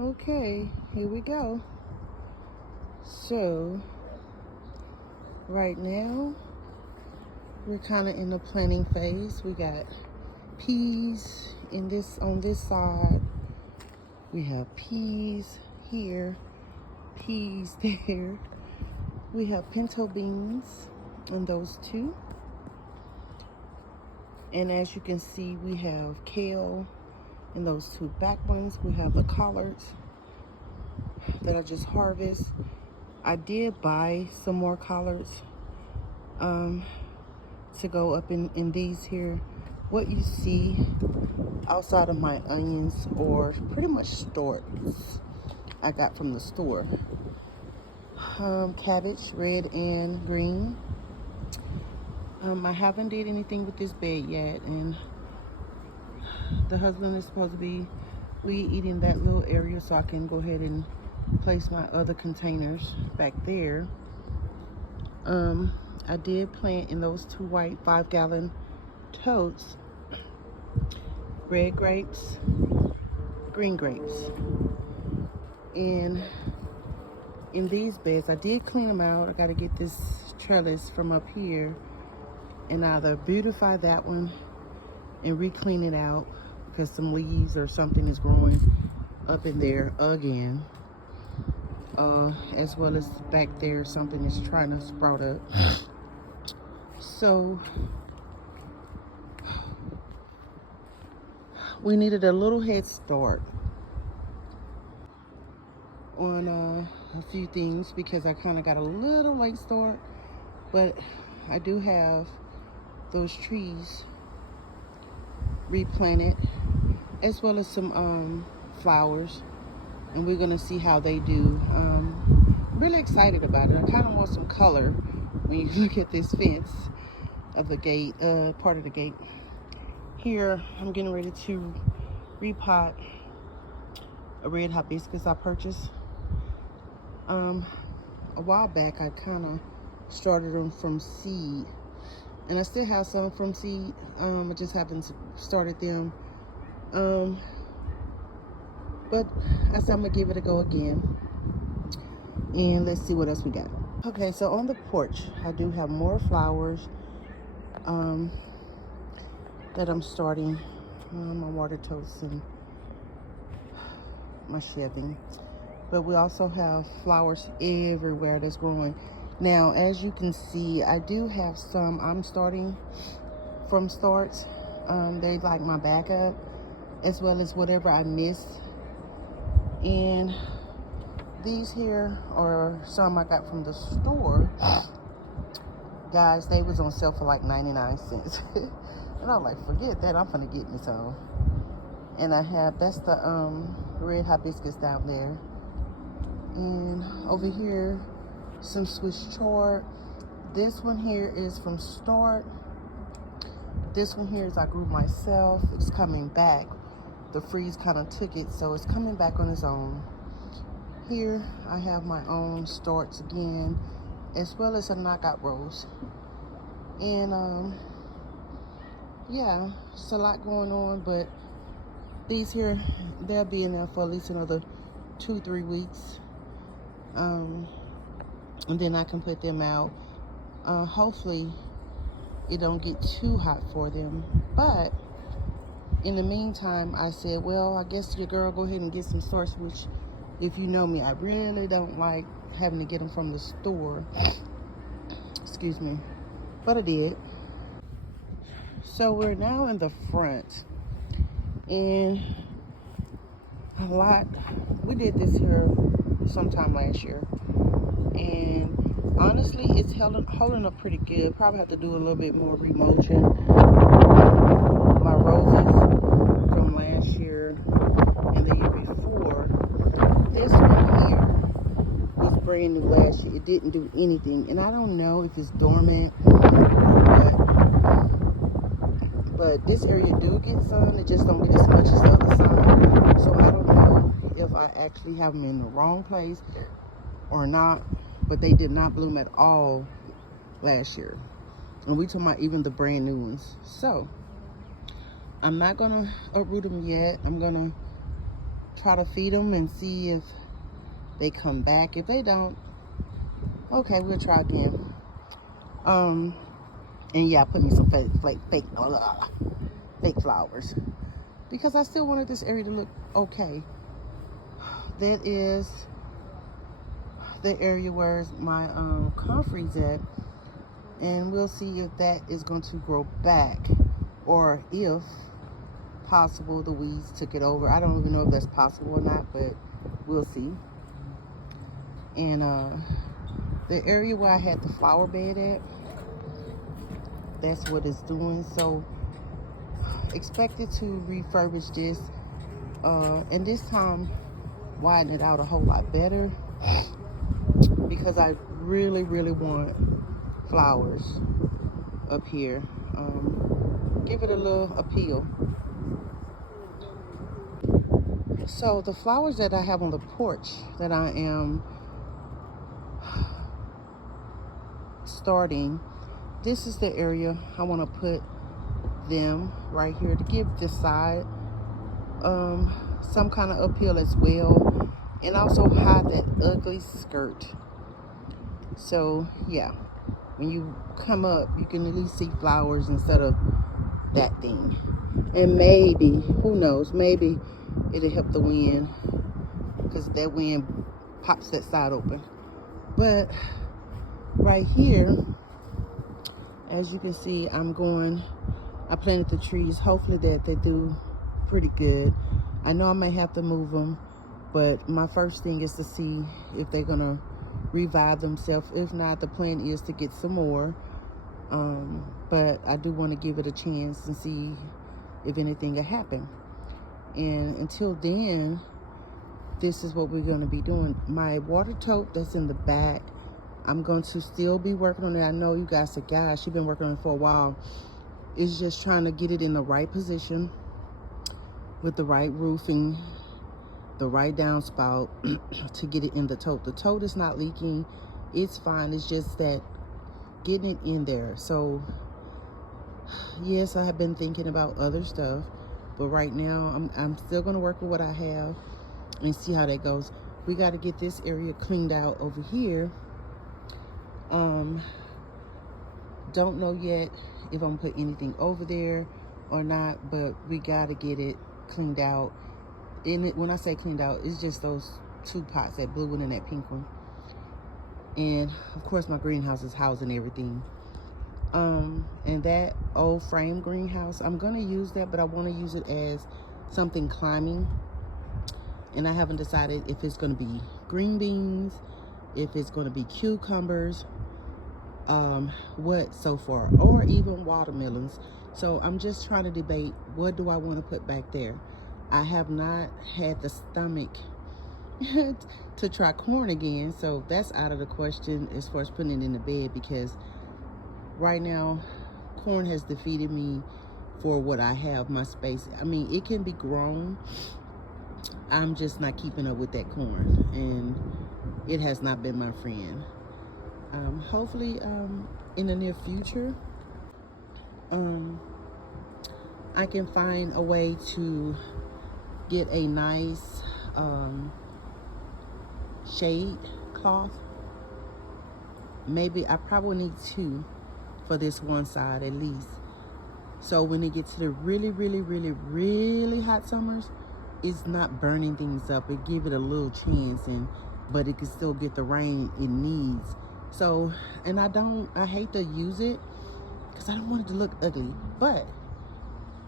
Okay, here we go. So right now we're kind of in the planting phase. We got peas on this side. We have peas here, peas there. We have pinto beans on those two. And as you can see, we have kale in those two back ones. We have the collards that I just harvest. I did buy some more collards to go up in these here. What you see outside of my onions, or pretty much storks, I got from the store. Cabbage, red and green. I haven't did anything with this bed yet, and the husband is supposed to be eating that little area, so I can go ahead and place my other containers back there. I did plant in those two white 5-gallon totes red grapes, green grapes, and in these beds I did clean them out. I got to get this trellis from up here and either beautify that one and re-clean it out because some leaves or something is growing up in there again, as well as back there something is trying to sprout up. So we needed a little head start on a few things because I kind of got a little late start, but I do have those trees replanted, as well as some flowers, and we're gonna see how they do. Really excited about it. I kind of want some color when you look at this fence of the gate, part of the gate. Here, I'm getting ready to repot a red hibiscus I purchased. A while back, I kind of started them from seed, and I still have some from seed. I just haven't started them. But I said I'm gonna give it a go again, and let's see what else we got. Okay, so on the porch, I do have more flowers that I'm starting. My water totes and my shelving. But we also have flowers everywhere that's growing. Now, as you can see, I do have some I'm starting from starts. They like my backup, as well as whatever I miss. And these here are some I got from the store. Guys, they was on sale for like 99 cents. And I'm like, forget that, I'm gonna get me some. And I have, that's the red hibiscus down there. And over here, some Swiss chard. This one here is from start. This one here is I grew myself. It's coming back. The freeze kind of took it, so it's coming back on its own. Here I have my own starts again, as well as a knockout rose. And yeah, it's a lot going on, but these here, they'll be in there for at least another 2-3 weeks. And then I can put them out. Hopefully it don't get too hot for them. But in the meantime, I said, well, I guess your girl go ahead and get some starts, which, if you know me, I really don't like having to get them from the store. Excuse me. But I did. So we're now in the front. And we did this here sometime last year. And honestly, it's holding up pretty good. Probably have to do a little bit more remulching. My roses from last year and the year before, this one here was brand new last year. It didn't do anything, and I don't know if it's dormant or what, but this area do get sun. It just don't get as much as the other side. So I don't know if I actually have them in the wrong place or not, but they did not bloom at all last year. And we talking about even the brand new ones. So I'm not gonna uproot them yet. I'm gonna try to feed them and see if they come back. If they don't, okay, we'll try again. And yeah, put me some fake flowers, because I still wanted this area to look okay. That is the area where my comfrey's at, and we'll see if that is going to grow back, or if possible the weeds took it over. I don't even know if that's possible or not, but we'll see. And the area where I had the flower bed at, that's what it's doing. So expected to refurbish this, and this time widen it out a whole lot better, because I really want flowers up here. Give it a little appeal. So the flowers that I have on the porch that I am starting, this is the area I want to put them right here to give this side some kind of appeal as well, and also hide that ugly skirt. So yeah, when you come up, you can at least see flowers instead of that thing. And maybe, who knows, maybe it'll help the wind, because that wind pops that side open. But right here, as you can see, I planted the trees. Hopefully that they do pretty good. I know I may have to move them, but my first thing is to see if they're gonna revive themselves. If not, the plan is to get some more. But I do want to give it a chance and see if anything will happen. And until then, this is what we're going to be doing. My water tote that's in the back, I'm going to still be working on it. I know you guys said, gosh, you've been working on it for a while. It's just trying to get it in the right position with the right roofing, the right downspout to get it in the tote. The tote is not leaking. It's fine. It's just that getting it in there. So yes, I have been thinking about other stuff, but right now I'm still going to work with what I have and see how that goes. We got to get this area cleaned out over here. Don't know yet if I'm gonna put anything over there or not, but we got to get it cleaned out. When I say cleaned out, it's just those two pots, that blue one and that pink one. And of course my greenhouse is housing everything. And that old frame greenhouse, I'm gonna use that, but I want to use it as something climbing. And I haven't decided if it's gonna be green beans, if it's gonna be cucumbers, what so far, or even watermelons. So I'm just trying to debate, what do I want to put back there. I have not had the stomach to try corn again, so that's out of the question as far as putting it in the bed, because right now corn has defeated me for what I have, my space. I mean, it can be grown, I'm just not keeping up with that corn, and it has not been my friend. Hopefully in the near future I can find a way to get a nice shade cloth. Maybe I probably need 2 for this one side at least, so when it gets to the really hot summers, it's not burning things up. It give it a little chance, but it can still get the rain it needs. So, and I hate to use it because I don't want it to look ugly, but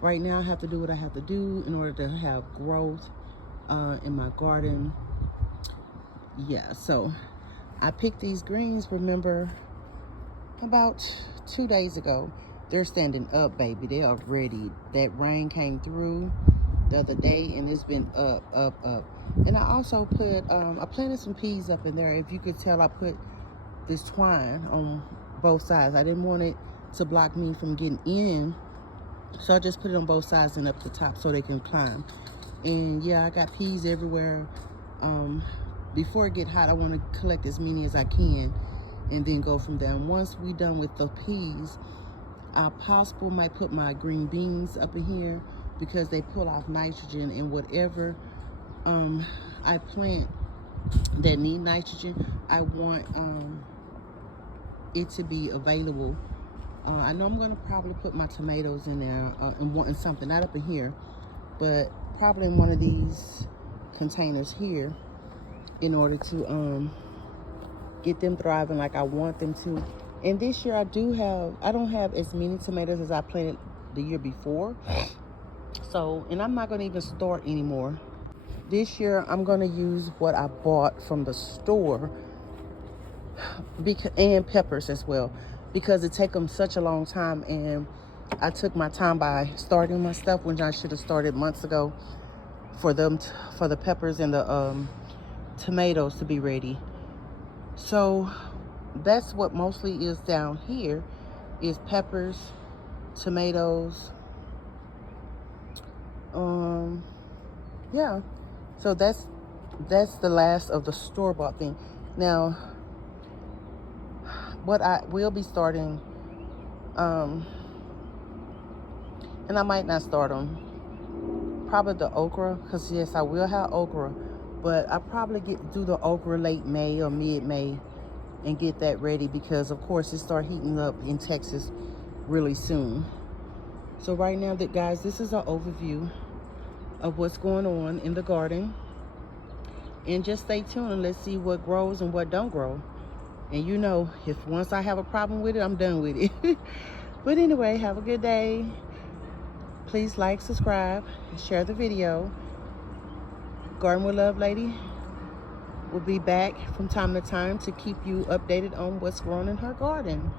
right now I have to do what I have to do in order to have growth in my garden. Yeah, so I picked these greens, remember, about 2 days ago. They're standing up, baby. They are ready. That rain came through the other day and it's been up. And I also put I planted some peas up in there. If you could tell, I put this twine on both sides. I didn't want it to block me from getting in, so I just put it on both sides and up the top so they can climb. And yeah, I got peas everywhere. Before it get hot, I want to collect as many as I can and then go from there. And once we done with the peas, I possibly might put my green beans up in here, because they pull off nitrogen, and whatever I plant that need nitrogen, I want it to be available. I know I'm going to probably put my tomatoes in there and wanting something, not up in here, but probably in one of these containers here in order to get them thriving like I want them to. And this year I don't have as many tomatoes as I planted the year before. So, and I'm not going to even start anymore. This year I'm going to use what I bought from the store, and peppers as well, because it take them such a long time, and I took my time by starting my stuff when I should have started months ago for the peppers and the tomatoes to be ready. So that's what mostly is down here, is peppers, tomatoes. Yeah, so that's the last of the store-bought thing. Now what I will be starting, and I might not start them, probably the okra, because yes, I will have okra, but I probably do the okra late May or mid-May and get that ready, because of course it start heating up in Texas really soon. So right now, guys, this is an overview of what's going on in the garden, and just stay tuned and let's see what grows and what don't grow. And you know, if once I have a problem with it, I'm done with it. But anyway, have a good day. Please like, subscribe, and share the video. Garden with Lovelady will be back from time to time to keep you updated on what's growing in her garden.